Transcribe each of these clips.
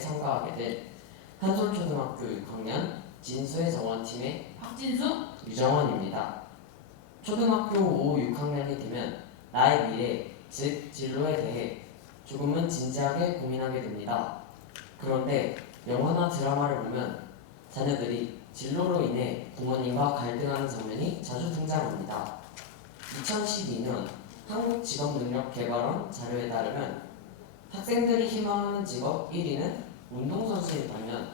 참가하게 된 한솔초등학교 6학년 진수의 정원팀의 박진수, 유정원입니다. 초등학교 5, 6학년이 되면 나의 미래, 즉 진로에 대해 조금은 진지하게 고민하게 됩니다. 그런데 영화나 드라마를 보면 자녀들이 진로로 인해 부모님과 갈등하는 장면이 자주 등장합니다. 2012년 한국직업능력개발원 자료에 따르면 학생들이 희망하는 직업 1위는 운동선수인 반면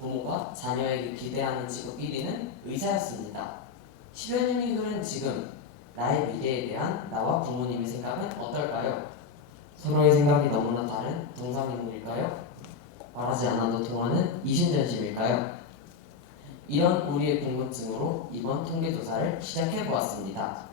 부모가 자녀에게 기대하는 직업 1위는 의사였습니다. 10여 년이 흐른 지금 나의 미래에 대한 나와 부모님의 생각은 어떨까요? 서로의 생각이 너무나 다른 동상이몽일까요? 말하지 않아도 통하는 이신전심일까요? 이런 우리의 궁금증으로 이번 통계조사를 시작해 보았습니다.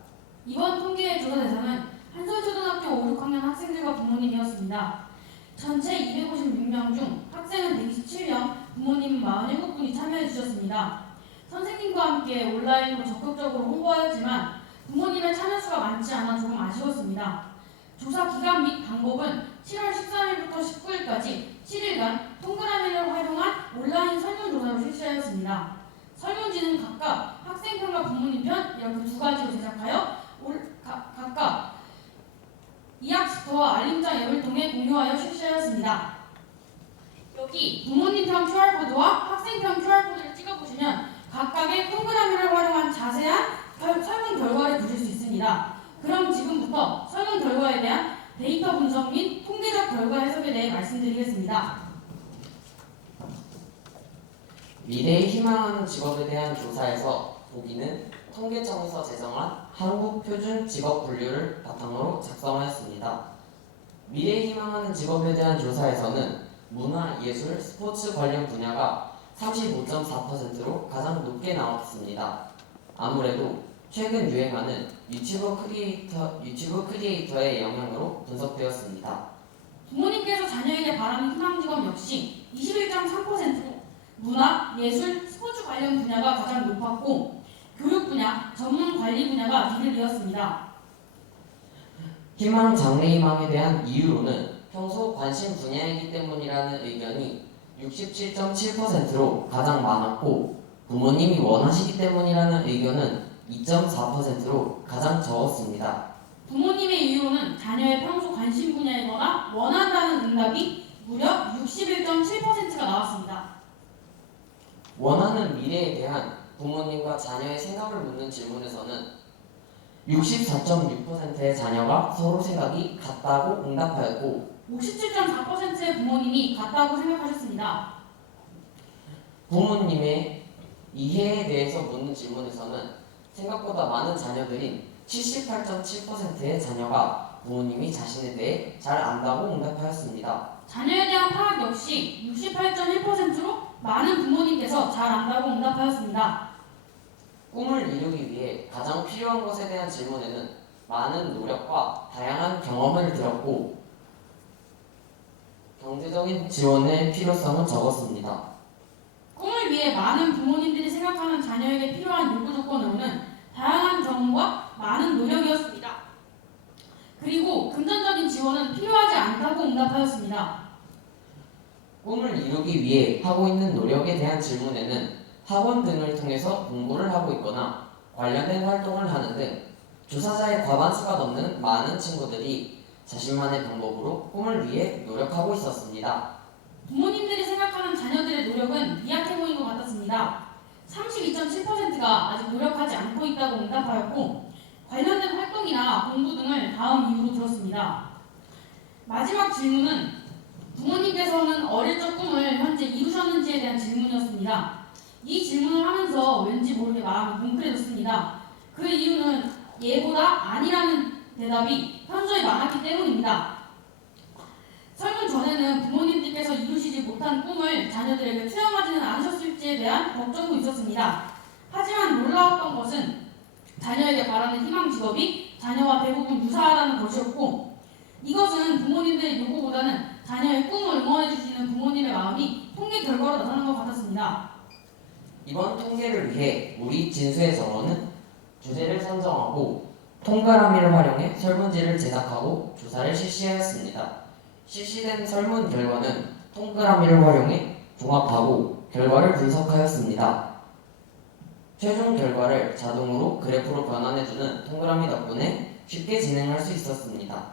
이번 통계의 조사 대상은 한솔초등학교 5, 6학년 학생들과 부모님이었습니다. 전체 256명 중 학생은 127명, 부모님 47분이 참여해 주셨습니다. 선생님과 함께 온라인으로 적극적으로 홍보하였지만 부모님의 참여 수가 많지 않아 조금 아쉬웠습니다. 조사 기간 및 방법은 7월 13일부터 19일까지 7일간 동그라미를 활용한 온라인 설문조사로 실시하였습니다. 설문지는 각각 학생 편과 부모님 편 이렇게 두 가지로 제작하여 올- 가- 각각 이학스토어 알림장 앱을 통해 공유하여 실시하였습니다. 여기 부모님편 QR코드와 학생편 QR코드를 찍어보시면 각각의 동그라미를 활용한 자세한 결- 설문 결과를 보실 수 있습니다. 그럼 지금부터 설문 결과에 대한 데이터 분석 및 통계적 결과 해석에 대해 말씀드리겠습니다. 미래에 희망하는 직업에 대한 조사에서 보기는 통계청에서 제정한 한국 표준 직업 분류를 바탕으로 작성하였습니다. 미래에 희망하는 직업에 대한 조사에서는 문화, 예술, 스포츠 관련 분야가 35.4%로 가장 높게 나왔습니다. 아무래도 최근 유행하는 유튜브 크리에이터, 유튜브 크리에이터의 영향으로 분석되었습니다. 부모님께서 자녀에게 바라는 희망 직업 역시 21.3%로 문화, 예술, 스포츠 관련 분야가 가장 높았고 교육 분야, 전문 관리 분야가 뒤를 이었습니다. 희망 장래희망에 대한 이유로는 평소 관심 분야이기 때문이라는 의견이 67.7%로 가장 많았고 부모님이 원하시기 때문이라는 의견은 2.4%로 가장 적었습니다. 부모님의 이유로는 자녀의 평소 관심 분야이거나 원한다는 응답이 무려 61.7%가 나왔습니다. 원하는 미래에 대한 부모님과 자녀의 생각을 묻는 질문에서는 64.6%의 자녀가 서로 생각이 같다고 응답하였고 57.4%의 부모님이 같다고 생각하셨습니다. 부모님의 이해에 대해서 묻는 질문에서는 생각보다 많은 자녀들인 78.7%의 자녀가 부모님이 자신에 대해 잘 안다고 응답하였습니다. 자녀에 대한 파악 역시 68.1%로 많은 부모님께서 잘 안다고 응답하였습니다. 꿈을 이루기 위해 가장 필요한 것에 대한 질문에는 많은 노력과 다양한 경험을 들었고 경제적인 지원의 필요성은 적었습니다. 꿈을 위해 많은 부모님들이 생각하는 자녀에게 필요한 요구 조건으로는 다양한 경험과 많은 노력이었습니다. 그리고 금전적인 지원은 필요하지 않다고 응답하였습니다. 꿈을 이루기 위해 하고 있는 노력에 대한 질문에는 학원 등을 통해서 공부를 하고 있거나 관련된 활동을 하는 등 조사자의 과반수가 넘는 많은 친구들이 자신만의 방법으로 꿈을 위해 노력하고 있었습니다. 부모님들이 생각하는 자녀들의 노력은 미약해 보인 것 같았습니다. 32.7%가 아직 노력하지 않고 있다고 응답하였고 관련된 활동이나 공부 등을 다음 이유로 들었습니다. 마지막 질문은 부모님께서는 어릴 적 꿈을 현재 이루셨는지에 대한 질문이었습니다. 이 질문을 하면서 왠지 모르게 마음이 뭉클해졌습니다. 그 이유는 예보다 아니라는 대답이 현저히 많았기 때문입니다. 설문 전에는 부모님들께서 이루시지 못한 꿈을 자녀들에게 투영하지는 않으셨을지에 대한 걱정도 있었습니다. 하지만 놀라웠던 것은 자녀에게 바라는 희망 직업이 자녀와 대부분 유사하다는 것이었고 이것은 부모님들의 요구보다는 자녀의 꿈을 응원해 주시는 부모님의 마음이 통계 결과로 나타난 것 같았습니다. 이번 통계를 위해 우리 진수의 정원은 주제를 선정하고 동그라미를 활용해 설문지를 제작하고 조사를 실시하였습니다. 실시된 설문 결과는 동그라미를 활용해 종합하고 결과를 분석하였습니다. 최종 결과를 자동으로 그래프로 변환해주는 동그라미 덕분에 쉽게 진행할 수 있었습니다.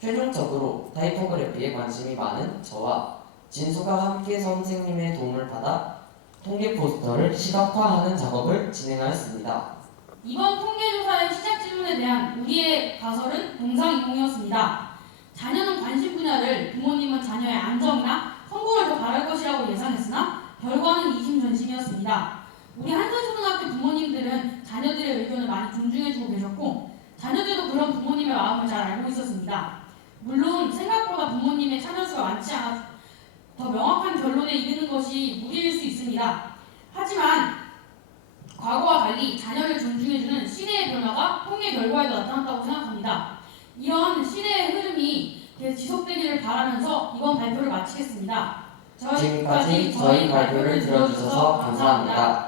최종적으로 타이포그래피에 관심이 많은 저와 진수가 함께 선생님의 도움을 받아 통계 포스터를 시각화하는 작업을 진행하였습니다. 이번 통계조사의 시작 질문에 대한 우리의 가설은 동상이몽이었습니다. 자녀는 관심 분야를 부모님은 자녀의 안정이나 성공을 더 바랄 것이라고 예상했으나 결과는 이심전심이었습니다. 우리 한서초등학교 부모님들은 자녀들의 의견을 많이 존중해주고 계셨고 자녀들도 그런 부모님의 마음을 잘 알고 있었습니다. 물론 생각보다 부모님의 참여수가 많지 않아 더 명확한 결론에 이르는 것이 무리일 수 있습니다. 하지만 과거와 달리 자녀를 존중해주는 시대의 변화가 통계 결과에도 나타났다고 생각합니다. 이런 시대의 흐름이 계속 지속되기를 바라면서 이번 발표를 마치겠습니다. 지금까지 저희 발표를 들어주셔서 감사합니다.